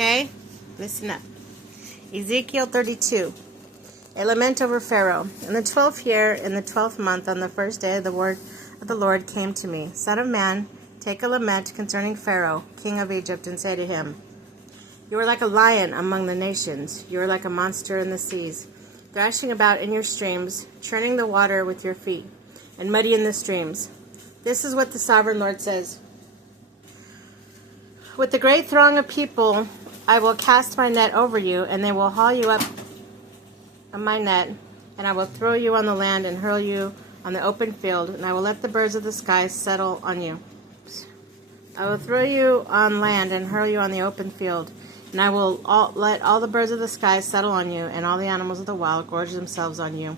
Okay? Listen up. Ezekiel 32. A lament over Pharaoh. In the 12th year, in the 12th month, on the first day, the word of the Lord came to me. Son of man, take a lament concerning Pharaoh, king of Egypt, and say to him, You are like a lion among the nations. You are like a monster in the seas, thrashing about in your streams, churning the water with your feet, and muddy in the streams. This is what the sovereign Lord says. With the great throng of people, I will cast my net over you, and they will haul you up on my net, and I will throw you on the land and hurl you on the open field, and I will let the birds of the sky settle on you. I will throw you on land and hurl you on the open field, and I will let all the birds of the sky settle on you, and all the animals of the wild gorge themselves on you.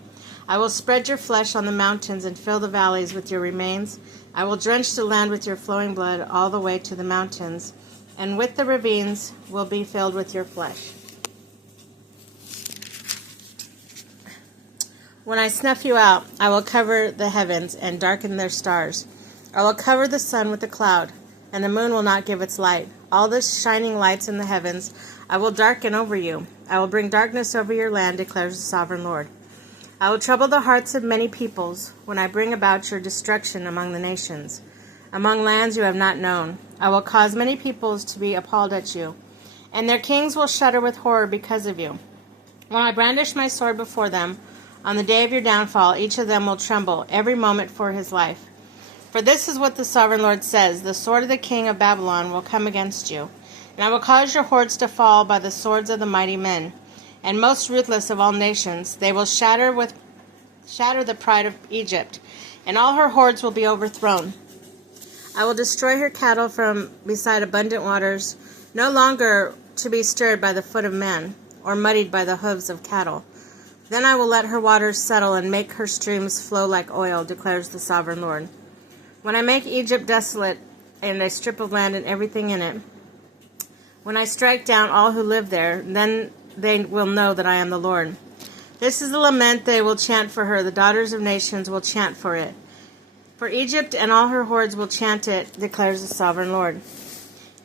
I will spread your flesh on the mountains and fill the valleys with your remains. I will drench the land with your flowing blood all the way to the mountains, and with the ravines will be filled with your flesh. When I snuff you out, I will cover the heavens and darken their stars. I will cover the sun with a cloud, and the moon will not give its light. All the shining lights in the heavens I will darken over you. I will bring darkness over your land, declares the sovereign Lord. I will trouble the hearts of many peoples when I bring about your destruction among the nations, among lands you have not known. I will cause many peoples to be appalled at you, and their kings will shudder with horror because of you. When I brandish my sword before them, on the day of your downfall, each of them will tremble every moment for his life. For this is what the sovereign Lord says, the sword of the king of Babylon will come against you, and I will cause your hordes to fall by the swords of the mighty men, and most ruthless of all nations. They will shatter the pride of Egypt, and all her hordes will be overthrown. I will destroy her cattle from beside abundant waters, no longer to be stirred by the foot of man, or muddied by the hooves of cattle. Then I will let her waters settle and make her streams flow like oil, declares the sovereign Lord. When I make Egypt desolate and a strip of land and everything in it, when I strike down all who live there, then they will know that I am the Lord. This is the lament they will chant for her. The daughters of nations will chant for it. For Egypt and all her hordes will chant it, declares the sovereign Lord.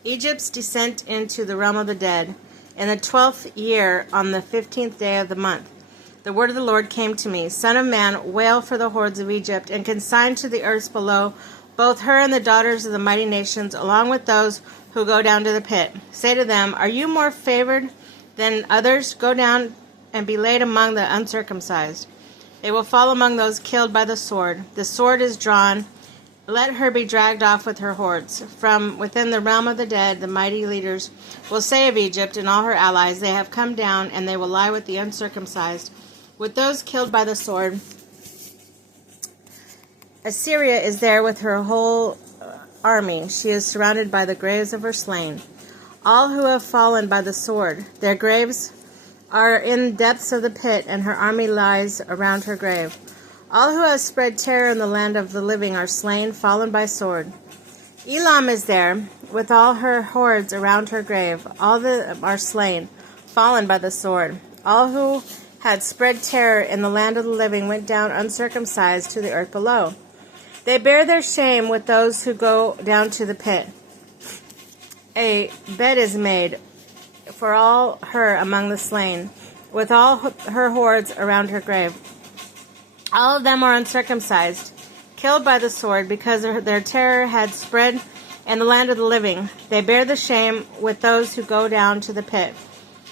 Egypt's descent into the realm of the dead. In the 12th year, on the 15th day of the month, the word of the Lord came to me. Son of man, wail for the hordes of Egypt, and consign to the earth below both her and the daughters of the mighty nations, along with those who go down to the pit. Say to them, Are you more favored than others? Go down and be laid among the uncircumcised. They will fall among those killed by the sword. The sword is drawn. Let her be dragged off with her hordes. From within the realm of the dead, the mighty leaders will say of Egypt and all her allies, They have come down, and they will lie with the uncircumcised, with those killed by the sword. Assyria is there with her whole army. She is surrounded by the graves of her slain. All who have fallen by the sword, their graves are in depths of the pit, and her army lies around her grave. All who have spread terror in the land of the living are slain, fallen by sword. Elam is there, with all her hordes around her grave. All are slain, fallen by the sword. All who had spread terror in the land of the living went down uncircumcised to the earth below. They bear their shame with those who go down to the pit. A bed is made for all her among the slain, with all her hordes around her grave. All of them are uncircumcised, killed by the sword, because their terror had spread in the land of the living. They bear the shame with those who go down to the pit.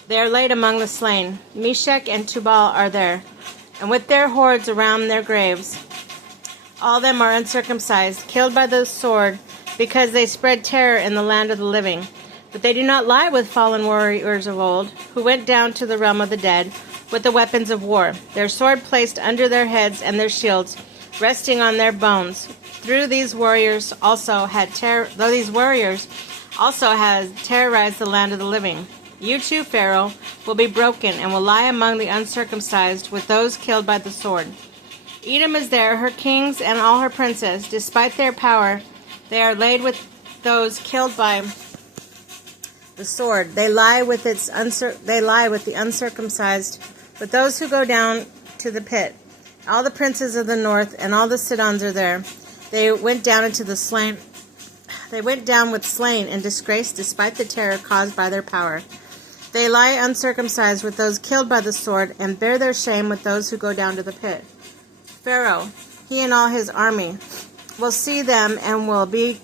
They are laid among the slain. Meshach and Tubal are there, and with their hordes around their graves. All of them are uncircumcised, killed by the sword, because they spread terror in the land of the living. But they do not lie with fallen warriors of old, who went down to the realm of the dead with the weapons of war, their sword placed under their heads and their shields resting on their bones. These warriors also had terrorized the land of the living. You too, Pharaoh, will be broken and will lie among the uncircumcised with those killed by the sword. Edom is there, her kings and all her princes. Despite their power, they are laid with those killed by the sword. They lie with the uncircumcised, with those who go down to the pit. All the princes of the north and all the Sidons are there. They went down into the slain They went down with slain and disgrace despite the terror caused by their power. They lie uncircumcised with those killed by the sword, and bear their shame with those who go down to the pit. Pharaoh, he and all his army, will see them and will be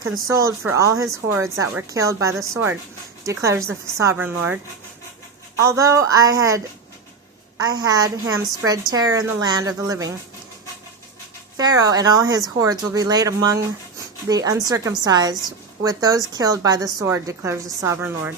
consoled for all his hordes that were killed by the sword, declares the sovereign Lord. Although I had him spread terror in the land of the living, Pharaoh and all his hordes will be laid among the uncircumcised with those killed by the sword, declares the sovereign Lord.